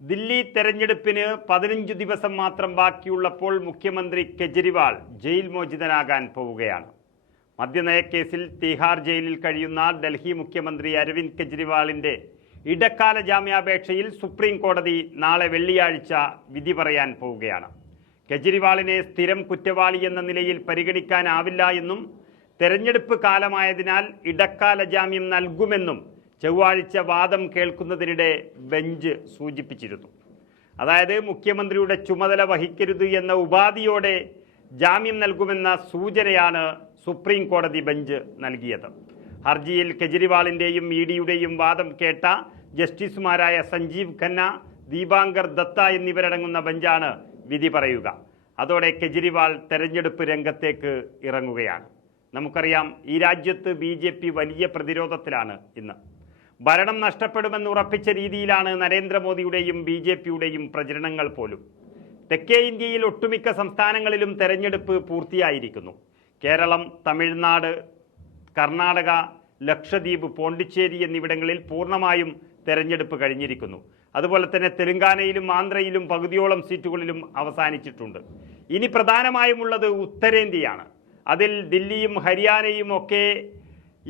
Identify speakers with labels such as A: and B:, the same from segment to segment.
A: ദില്ലി തെരഞ്ഞെടുപ്പിന് പതിനഞ്ചു ദിവസം മാത്രം ബാക്കിയുള്ളപ്പോൾ മുഖ്യമന്ത്രി കെജ്രിവാൾ ജയിൽ മോചിതനാകാൻ പോവുകയാണ്. മദ്യനയക്കേസിൽ തിഹാർ ജയിലിൽ കഴിയുന്ന ഡൽഹി മുഖ്യമന്ത്രി അരവിന്ദ് കെജ്രിവാളിന്റെ ഇടക്കാല ജാമ്യാപേക്ഷയിൽ സുപ്രീം കോടതി നാളെ വെള്ളിയാഴ്ച വിധി പറയാൻ പോവുകയാണ്. കെജ്രിവാളിനെ സ്ഥിരം കുറ്റവാളി എന്ന നിലയിൽ പരിഗണിക്കാനാവില്ല എന്നും തെരഞ്ഞെടുപ്പ് കാലമായതിനാൽ ഇടക്കാല ജാമ്യം നൽകുമെന്നും ചൊവ്വാഴ്ച വാദം കേൾക്കുന്നതിനിടെ ബെഞ്ച് സൂചിപ്പിച്ചിരുന്നു. അതായത് മുഖ്യമന്ത്രിയുടെ ചുമതല വഹിക്കരുത് എന്ന ഉപാധിയോടെ ജാമ്യം നൽകുമെന്ന സൂചനയാണ് സുപ്രീം കോടതി ബെഞ്ച് നൽകിയത്. ഹർജിയിൽ കെജ്രിവാളിന്റെയും ഇ ഡിയുടെയും വാദം കേട്ട ജസ്റ്റിസുമാരായ സഞ്ജീവ് ഖന്ന ദീപാങ്കർ ദത്ത എന്നിവരടങ്ങുന്ന ബെഞ്ചാണ് വിധി പറയുക. അതോടെ കെജ്രിവാൾ തെരഞ്ഞെടുപ്പ് രംഗത്തേക്ക് ഇറങ്ങുകയാണ്. നമുക്കറിയാം ഈ രാജ്യത്ത് ബി വലിയ പ്രതിരോധത്തിലാണ് ഇന്ന്. ഭരണം നഷ്ടപ്പെടുമെന്ന് ഉറപ്പിച്ച രീതിയിലാണ് നരേന്ദ്രമോദിയുടെയും ബി ജെ പിയുടെയും പ്രചരണങ്ങൾ പോലും. തെക്കേ ഇന്ത്യയിൽ ഒട്ടുമിക്ക സംസ്ഥാനങ്ങളിലും തെരഞ്ഞെടുപ്പ് പൂർത്തിയായിരിക്കുന്നു. കേരളം തമിഴ്നാട് കർണാടക ലക്ഷദ്വീപ് പോണ്ടിച്ചേരി എന്നിവിടങ്ങളിൽ പൂർണമായും തെരഞ്ഞെടുപ്പ് കഴിഞ്ഞിരിക്കുന്നു. അതുപോലെ തന്നെ തെലങ്കാനയിലും ആന്ധ്രയിലും പകുതിയോളം സീറ്റുകളിലും അവസാനിച്ചിട്ടുണ്ട്. ഇനി പ്രധാനമായും ഉള്ളത് ഉത്തരേന്ത്യയാണ്. അതിൽ ദില്ലിയും ഹരിയാനയും ഒക്കെ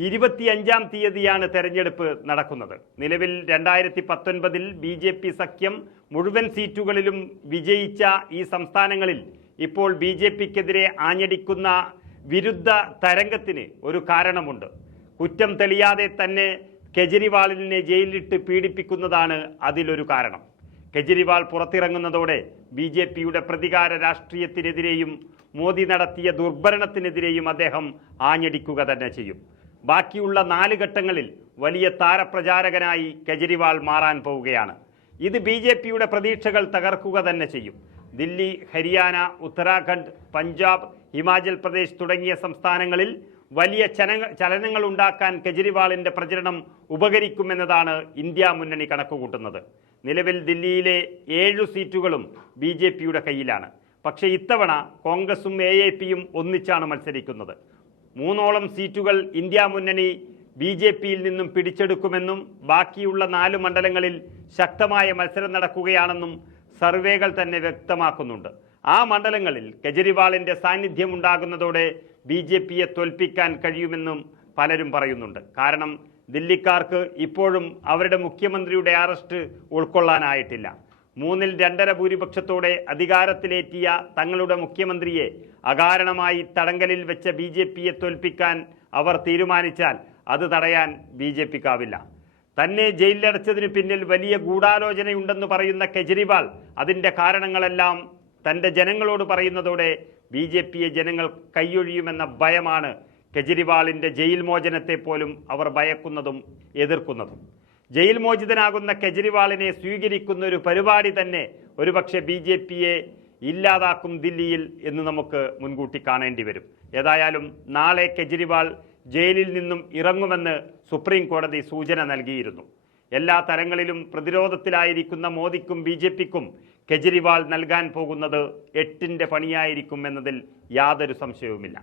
A: ഇരുപത്തിയഞ്ചാം തീയതിയാണ് തെരഞ്ഞെടുപ്പ് നടക്കുന്നത്. നിലവിൽ രണ്ടായിരത്തി പത്തൊൻപതിൽ ബി ജെ പി സഖ്യം മുഴുവൻ സീറ്റുകളിലും വിജയിച്ച ഈ സംസ്ഥാനങ്ങളിൽ ഇപ്പോൾ ബി ജെ പിക്കെതിരെ ആഞ്ഞടിക്കുന്ന വിരുദ്ധ തരംഗത്തിന് ഒരു കാരണമുണ്ട്. കുറ്റം തെളിയാതെ തന്നെ കെജ്രിവാളിനെ ജയിലിലിട്ട് പീഡിപ്പിക്കുന്നതാണ് അതിലൊരു കാരണം. കെജ്രിവാൾ പുറത്തിറങ്ങുന്നതോടെ ബി ജെ പിയുടെ പ്രതികാര രാഷ്ട്രീയത്തിനെതിരെയും മോദി നടത്തിയ ദുർഭരണത്തിനെതിരെയും അദ്ദേഹം ആഞ്ഞടിക്കുക തന്നെ ചെയ്യും. ബാക്കിയുള്ള നാല് ഘട്ടങ്ങളിൽ വലിയ താരപ്രചാരകനായി കെജ്രിവാൾ മാറാൻ പോവുകയാണ്. ഇത് ബി ജെ പിയുടെ പ്രതീക്ഷകൾ തകർക്കുക തന്നെ ചെയ്യും. ദില്ലി ഹരിയാന ഉത്തരാഖണ്ഡ് പഞ്ചാബ് ഹിമാചൽ പ്രദേശ് തുടങ്ങിയ സംസ്ഥാനങ്ങളിൽ വലിയ ചലനങ്ങൾ ഉണ്ടാക്കാൻ കെജ്രിവാളിന്റെ പ്രചരണം ഉപകരിക്കുമെന്നതാണ് ഇന്ത്യ മുന്നണി കണക്കുകൂട്ടുന്നത്. നിലവിൽ ദില്ലിയിലെ ഏഴു സീറ്റുകളും ബി ജെ പിയുടെ കയ്യിലാണ്. പക്ഷേ ഇത്തവണ കോൺഗ്രസും എ എ പിയും ഒന്നിച്ചാണ് മത്സരിക്കുന്നത്. മൂന്നോളം സീറ്റുകൾ ഇന്ത്യ മുന്നണി ബി ജെ പിയിൽ നിന്നും പിടിച്ചെടുക്കുമെന്നും ബാക്കിയുള്ള നാല് മണ്ഡലങ്ങളിൽ ശക്തമായ മത്സരം നടക്കുകയാണെന്നും സർവേകൾ തന്നെ വ്യക്തമാക്കുന്നുണ്ട്. ആ മണ്ഡലങ്ങളിൽ കെജ്രിവാളിന്റെ സാന്നിധ്യം ഉണ്ടാകുന്നതോടെ ബി ജെ പിയെ തോൽപ്പിക്കാൻ കഴിയുമെന്നും പലരും പറയുന്നുണ്ട്. കാരണം ദില്ലിക്കാർക്ക് ഇപ്പോഴും അവരുടെ മുഖ്യമന്ത്രിയുടെ അറസ്റ്റ് ഉൾക്കൊള്ളാനായിട്ടില്ല. മൂന്നിൽ രണ്ടര ഭൂരിപക്ഷത്തോടെ അധികാരത്തിലേറ്റിയ തങ്ങളുടെ മുഖ്യമന്ത്രിയെ അകാരണമായി തടങ്കലിൽ വെച്ച ബി ജെ പിയെ തോൽപ്പിക്കാൻ അവർ തീരുമാനിച്ചാൽ അത് തടയാൻ ബി ജെ പിക്കാവില്ല. തന്നെ ജയിലിലടച്ചതിന് പിന്നിൽ വലിയ ഗൂഢാലോചനയുണ്ടെന്ന് പറയുന്ന കെജ്രിവാൾ അതിന്റെ കാരണങ്ങളെല്ലാം തന്റെ ജനങ്ങളോട് പറയുന്നതോടെ ബി ജെ പിയെ ജനങ്ങൾ കൈയൊഴിയുമെന്ന ഭയമാണ് കെജ്രിവാളിന്റെ ജയിൽ മോചനത്തെ പോലും അവർ ഭയക്കുന്നതും എതിർക്കുന്നതും. ജയിൽ മോചിതനാകുന്ന കെജ്രിവാളിനെ സ്വീകരിക്കുന്ന ഒരു പരിപാടി തന്നെ ഒരുപക്ഷെ ബി ജെ പിയെ ഇല്ലാതാക്കും ദില്ലിയിൽ എന്ന് നമുക്ക് മുൻകൂട്ടി കാണേണ്ടി വരും. ഏതായാലും നാളെ കെജ്രിവാൾ ജയിലിൽ നിന്നും ഇറങ്ങുമെന്ന് സുപ്രീം കോടതി സൂചന നൽകിയിരുന്നു. എല്ലാ തരങ്ങളിലും പ്രതിരോധത്തിലായിരിക്കുന്ന മോദിക്കും ബി ജെ പിക്കും കെജ്രിവാൾ നൽകാൻ പോകുന്നത് എട്ടിന്റെ പണിയായിരിക്കും എന്നതിൽ യാതൊരു സംശയവുമില്ല.